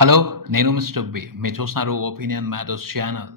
Hello, నేను mister B. మీరు చూస్తున్నారు ఒపీనియన్ మ్యాటర్స్ ఛానల్.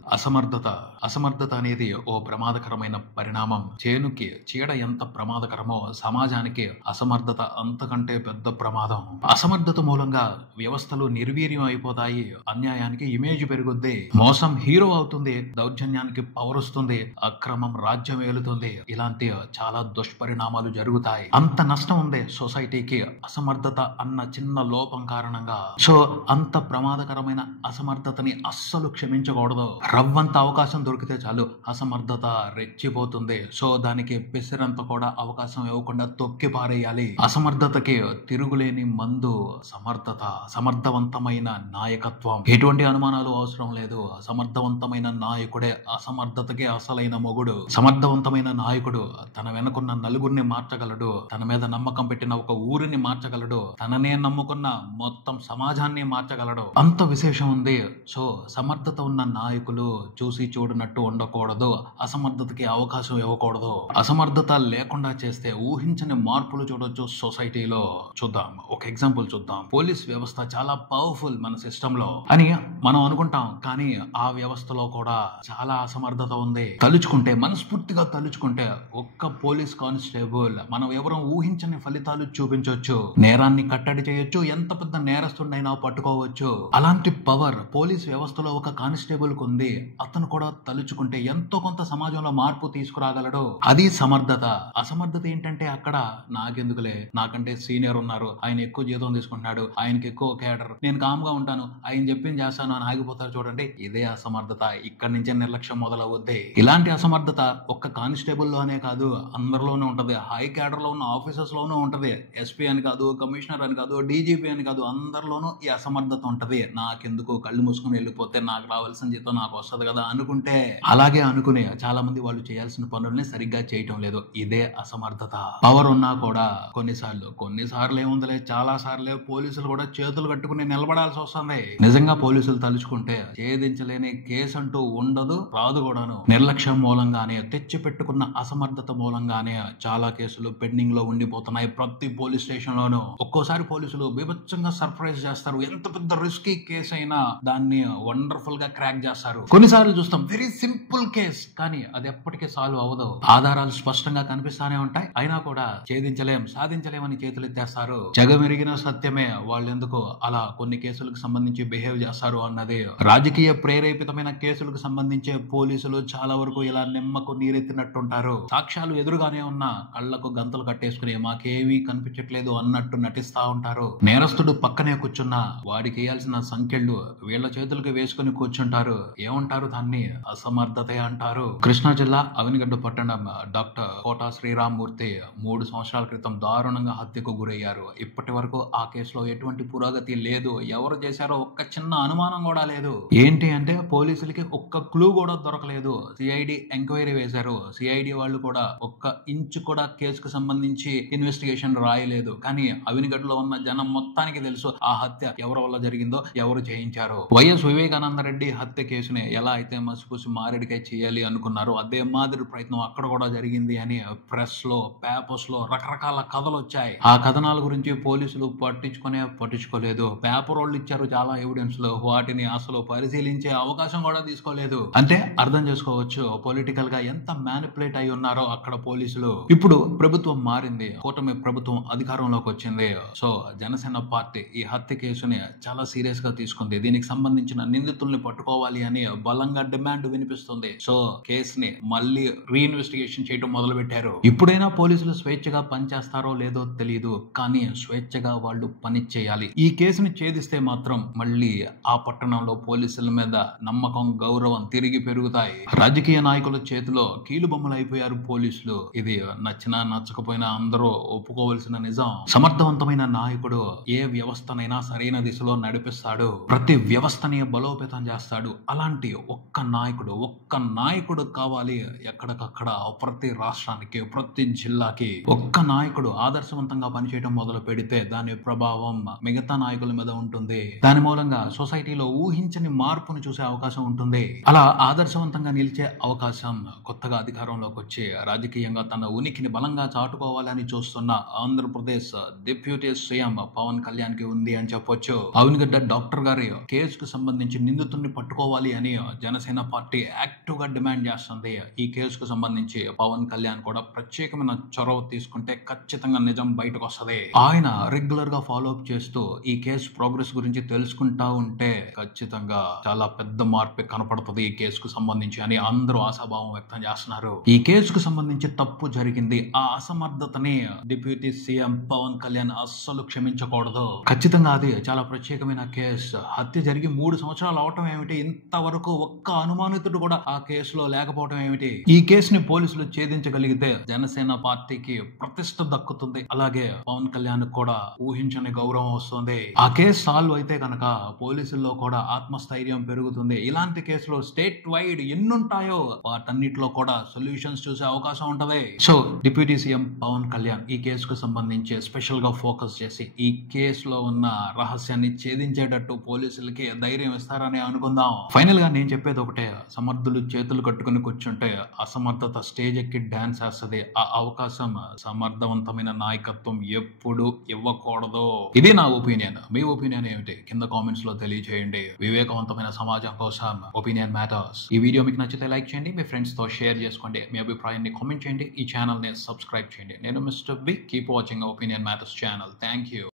అసమర్థత అనేది ఓ ప్రమాదకరమైన పరిణామం. చేనుకి చీడ ఎంత ప్రమాదకరమో సమాజానికి అసమర్థత అంతకంటే పెద్ద ప్రమాదం. అసమర్థత మూలంగా వ్యవస్థలు నిర్వీర్యం అయిపోతాయి. అన్యాయానికి ఇమేజ్ పెరుగుద్ది, మోసం హీరో అవుతుంది, దౌర్జన్యానికి పవర్ వస్తుంది, అక్రమం రాజ్యం ఏలుతుంది. ఇలాంటి చాలా దుష్పరిణామాలు జరుగుతాయి. అంత నష్టం ఉంది సొసైటీకి అసమర్థత అన్న చిన్న లోపం కారణంగా. సో అంత ప్రమాదకరమైన అసమర్థతని అస్సలు క్షమించకూడదు. రవ్వంత అవకాశం దొరికితే చాలు అసమర్థత రెచ్చిపోతుంది. సో దానికి పిసిరంత కూడా అవకాశం ఇవ్వకుండా తొక్కి పారేయాలి. అసమర్థతకి తిరుగులేని మందు సమర్థత, సమర్థవంతమైన నాయకత్వం. ఎటువంటి అనుమానాలు అవసరం లేదు. సమర్థవంతమైన నాయకుడే అసమర్థతకి అసలైన మొగుడు. సమర్థవంతమైన నాయకుడు తన వెనుకున్న నలుగురిని మార్చగలడు, తన మీద నమ్మకం పెట్టిన ఒక ఊరిని మార్చగలడు, తననే నమ్ముకున్న మొత్తం సమాజాన్ని మార్చగలడు. అంత విశేషం ఉంది. సో సమర్థత ఉన్న నాయకులు చూసి చూడనట్టు ఉండకూడదు, అసమర్థతకి అవకాశం ఇవ్వకూడదు. అసమర్థత లేకుండా చేస్తే ఊహించని మార్పులు చూడొచ్చు సొసైటీలో. చూద్దాం, ఒక ఎగ్జాంపుల్ చూద్దాం. పోలీస్ వ్యవస్థ చాలా పవర్ఫుల్ మన సిస్టమ్ లో అని మనం అనుకుంటాం, కానీ ఆ వ్యవస్థలో కూడా చాలా అసమర్థత ఉంది. తలుచుకుంటే, మనస్ఫూర్తిగా తలుచుకుంటే ఒక్క పోలీస్ కానిస్టేబుల్ మనం ఎవరూ ఊహించని ఫలితాలు చూపించవచ్చు. నేరాన్ని కట్టడి చేయొచ్చు, ఎంత పెద్ద నేరస్తుడైనా పట్టుకోవచ్చు. అలాంటి పవర్ పోలీస్ వ్యవస్థలో ఒక కానిస్టేబుల్ కు ఉంది. అతను కూడా తలుచుకుంటే ఎంతో కొంత సమాజంలో మార్పు తీసుకురాగలడు. అది సమర్థత. అసమర్థత ఏంటంటే అక్కడ నాకెందుకులే, నాకంటే సీనియర్ ఉన్నారు, ఆయన ఎక్కువ జీతం తీసుకుంటున్నాడు, ఆయనకి ఎక్కువ కేడర్, నేను కామ్గా ఉంటాను, ఆయన చెప్పింది చేస్తాను అని ఆగిపోతారు. చూడండి, ఇదే అసమర్థత. ఇక్కడి నుంచే నిర్లక్ష్యం మొదలవుద్ది. ఇలాంటి అసమర్థత ఒక్క కానిస్టేబుల్ లోనే కాదు, అందరిలోనూ ఉంటది. హై కేడర్ లో ఉన్న ఆఫీసర్స్ లోనూ ఉంటది. ఎస్పీ అని కాదు, కమిషనర్ అని కాదు, డీజీపీ అని కాదు, అందరిలోనూ ఈ అసమర్థత ఉంటది. నాకెందుకు, కళ్ళు మూసుకుని వెళ్ళిపోతే నాకు రావాల్సిన జీతం నాకు వస్తుంది కదా అనుకుంటే, అలాగే అనుకునే చాలా మంది వాళ్ళు చేయాల్సిన పనుల్ని సరిగ్గా చేయటం లేదు. ఇదే అసమర్థత. పవర్ ఉన్నా కూడా కొన్నిసార్లు ఏముందలే, చాలా సార్లే పోలీసులు కూడా చేతులు కట్టుకుని నిలబడాల్సి వస్తుంది. నిజంగా పోలీసులు తలుచుకుంటే ఛేదించలేని కేసు అంటూ ఉండదు, రాదు కూడాను. నిర్లక్ష్యం మూలంగానే, తెచ్చి పెట్టుకున్న అసమర్థత మూలంగానే చాలా కేసులు పెండింగ్ లో ఉండిపోతున్నాయి ప్రతి పోలీస్ స్టేషన్ లోనూ. ఒక్కోసారి పోలీసులు బీభత్సంగా సర్ప్రైజ్ చేస్తారు. ఎంత పెద్ద రిస్కీ కేసు అయినా దాన్ని వండర్ఫుల్ గా క్రాక్ చేస్తారు. కొన్నిసార్లు చూస్తాం వెరీ సింపుల్ కేస్, కానీ అది ఎప్పటికీ సాల్వ్ అవ్వదు. ఆధారాలు స్పష్టంగా కనిపిస్తానే ఉంటాయి, అయినా కూడా సాధించలేమని చేతులు ఎత్తేస్తారు. జగమెరిగిన సత్యమే వాళ్ళు ఎందుకు అలా కొన్ని కేసులకు సంబంధించి బిహేవ్ చేస్తారు అన్నది. రాజకీయ ప్రేరేపితమైన కేసులకు సంబంధించే పోలీసులు చాలా వరకు ఇలా నిమ్మకు నీరెత్తినట్టుంటారు. సాక్ష్యాలు ఎదురుగానే ఉన్నా కళ్లకు గంతలు కట్టేసుకుని మాకేమీ కనిపించట్లేదు అన్నట్టు నటిస్తా ఉంటారు. నేరస్తుడు పక్కనే కూర్చున్నా వాడికి వేయాల్సిన సంఖ్యలు వీళ్ళ చేతులకు వేసుకుని కూర్చుంటారు. ఏమంటారు దాన్ని? అసమర్థతే అంటారు. కృష్ణా జిల్లా అవినిగడ్డ పట్టణం డాక్టర్ కోట శ్రీరామ్మూర్తి 3 సంవత్సరాల క్రితం దారుణంగా హత్యకు గురయ్యారు. ఇప్పటి వరకు ఆ కేసులో ఎటువంటి పురోగతి లేదు. ఎవరు చేశారో ఒక్క చిన్న అనుమానం కూడా లేదు. ఏంటి అంటే పోలీసులకి ఒక్క క్లూ కూడా దొరకలేదు. సిఐడి ఎంక్వైరీ వేశారు. సిఐడి వాళ్ళు కూడా ఒక్క ఇంచు కూడా కేసుకు సంబంధించి ఇన్వెస్టిగేషన్ రాయలేదు. కానీ అవినిగడ్డలో ఉన్న జనం మొత్తానికి తెలుసు ఆ హత్య ఎవరి వల్ల జరిగిందో, ఎవరు చేయించారో. వైఎస్ వివేకానంద రెడ్డి హత్య కేసుని ఎలా అయితే మసిపూసి మారేడుకాయ చేయాలి అనుకున్నారో అదే మాదిరి ప్రయత్నం అక్కడ కూడా జరిగింది అని ప్రెస్ లో, పేపర్స్ లో రకరకాల కథలు వచ్చాయి. ఆ కథనాల గురించి పోలీసులు పట్టించుకోలేదు. పేపర్ వాళ్ళు ఇచ్చారు చాలా ఎవిడెన్స్ లో, వాటిని అసలు పరిశీలించే అవకాశం కూడా తీసుకోలేదు. అంటే అర్థం చేసుకోవచ్చు పొలిటికల్ గా ఎంత మ్యానిపులేట్ అయి ఉన్నారో అక్కడ పోలీసులు. ఇప్పుడు ప్రభుత్వం మారింది, కూటమి ప్రభుత్వం అధికారంలోకి వచ్చింది. సో జనసేన పార్టీ ఈ హత్య కేసుని చాలా సీరియస్ గా తీసుకుంది. దీనికి సంబంధించిన నిందితుల్ని పట్టుకోవాలి అని బలంగా డిమాండ్ వినిపిస్తుంది. సో కేసుని మళ్ళీ రీఇన్వెస్టిగేషన్ చేయడం మొదలు పెట్టారు. ఇప్పుడైనా పోలీసులు స్వేచ్ఛగా పనిచేస్తారో లేదో తెలియదు, కానీ స్వేచ్ఛగా వాళ్ళు పని చేయాలి. ఈ కేసుని ఛేదిస్తే మాత్రం మళ్ళీ ఆ పట్టణంలో పోలీసుల మీద నమ్మకం, గౌరవం తిరిగి పెరుగుతాయి. రాజకీయ నాయకుల చేతిలో కీలుబొమ్మలు అయిపోయారు పోలీసులు. ఇది నచ్చినా నచ్చకపోయినా అందరూ ఒప్పుకోవలసిన నిజం. సమర్థవంతమైన నాయకుడు ఏ వ్యవస్థనైనా సరైన దిశలో నడిపిస్తాడు, ప్రతి వ్యవస్థని బలోపేతం చేస్తాడు. అలాంటి ఒక్క నాయకుడు కావాలి ఎక్కడికక్కడ. ప్రతి రాష్ట్రానికి, ప్రతి జిల్లాకి ఒక్క నాయకుడు ఆదర్శవంతంగా పనిచేయడం మొదలు పెడితే దాని ప్రభావం మిగతా నాయకుల మీద ఉంటుంది. దాని మూలంగా సొసైటీలో ఊహించని మార్పును చూసే అవకాశం ఉంటుంది. అలా ఆదర్శవంతంగా నిలిచే అవకాశం కొత్తగా అధికారంలోకి వచ్చి రాజకీయంగా తన ఉనికిని బలంగా చాటుకోవాలని చూస్తున్న ఆంధ్రప్రదేశ్ డిప్యూటీ సీఎం పవన్ కళ్యాణ్ కి ఉంది అని చెప్పొచ్చు. అవినిగడ్డ డాక్టర్ గారి కేసుకు సంబంధించి నిందితుడిని పట్టుకోవాలి అని జనసేన పార్టీ యాక్టివ్ గా డిమాండ్ చేస్తుంది. ఈ కేసుకు సంబంధించి పవన్ కళ్యాణ్ కూడా ప్రత్యేకమైన చొరవ తీసుకుంటే ఖచ్చితంగా నిజం బయటకు వస్తది. ఆయన రెగ్యులర్ గా ఫాలో అప్ చేస్తూ ఈ కేసు ప్రోగ్రెస్ గురించి తెలుసుకుంటా ఉంటే ఖచ్చితంగా చాలా పెద్ద మార్పు కనపడుతుంది ఈ కేసుకు సంబంధించి అని అందరూ ఆశాభావం వ్యక్తం చేస్తున్నారు. ఈ కేసుకు సంబంధించి తప్పు జరిగింది, ఆ అసమర్థతని డిప్యూటీ సీఎం పవన్ కళ్యాణ్ అస్సలు క్షమించకూడదు. ఖచ్చితంగా అది చాలా ప్రత్యేకమైన కేసు. హత్య జరిగి 3 సంవత్సరాలు అవటం ఏమిటి, ఇంతవరకు ఒక్క అనుమానితుడు కూడా ఆ కేసులో లేకపోవడం ఏమిటి? ఈ కేసుని పోలీసులు ఛేదించగలిగితే జనసేన పార్టీకి ప్రతిష్ట దక్కుతుంది. అలాగే పవన్ కళ్యాణ్ కూడా ఊహించని గౌరవం వస్తుంది. ఆ కేసు సాల్వ్ అయితే కనుక పోలీసుల్లో కూడా ఆత్మస్థైర్యం పెరుగుతుంది. ఇలాంటి కేసులు స్టేట్ వైడ్ ఎన్నుంటాయో వాటన్నిటిలో కూడా సొల్యూషన్స్ చూసే అవకాశం ఉంటది. So deputy CM Pawan Kalyan ఈ కేసుకు సంబంధించి స్పెషల్ గా ఫోకస్ చేసి ఈ కేసులో ఉన్న రహస్యాన్ని ఛేదించేటట్టు పోలీసులకి ధైర్యం ఇస్తారని అనుకుందాం. ఫైనల్ గా నేను చెప్పేది ఒకటే, సమర్థులు చేతులు కట్టుకుని కూర్చుంటే అసమర్థత స్టేజ్ ఎక్కి డాన్స్ వేస్తుంది. ఆ అవకాశం సమర్థవంతమైన నాయకత్వం ఎప్పుడు ఇవ్వకూడదు. ఇది నా ఒపీనియన్. మీ ఒపీనియన్ ఏమిటి కింద కామెంట్స్ లో తెలియజేయండి. వివేకవంతమైన సమాజం కోసం ఒపీనియన్ మ్యాటర్స్. ఈ వీడియో మీకు నచ్చితే లైక్ చేయండి, మీ ఫ్రెండ్స్ తో షేర్ చేసుకోండి, మీ అభిప్రాయాన్ని కామెంట్ చేయండి, ఈ ఛానల్ ని సబ్స్క్రైబ్ చేయండి. నేను mister B. Keep watching opinion matters channel. Thank you.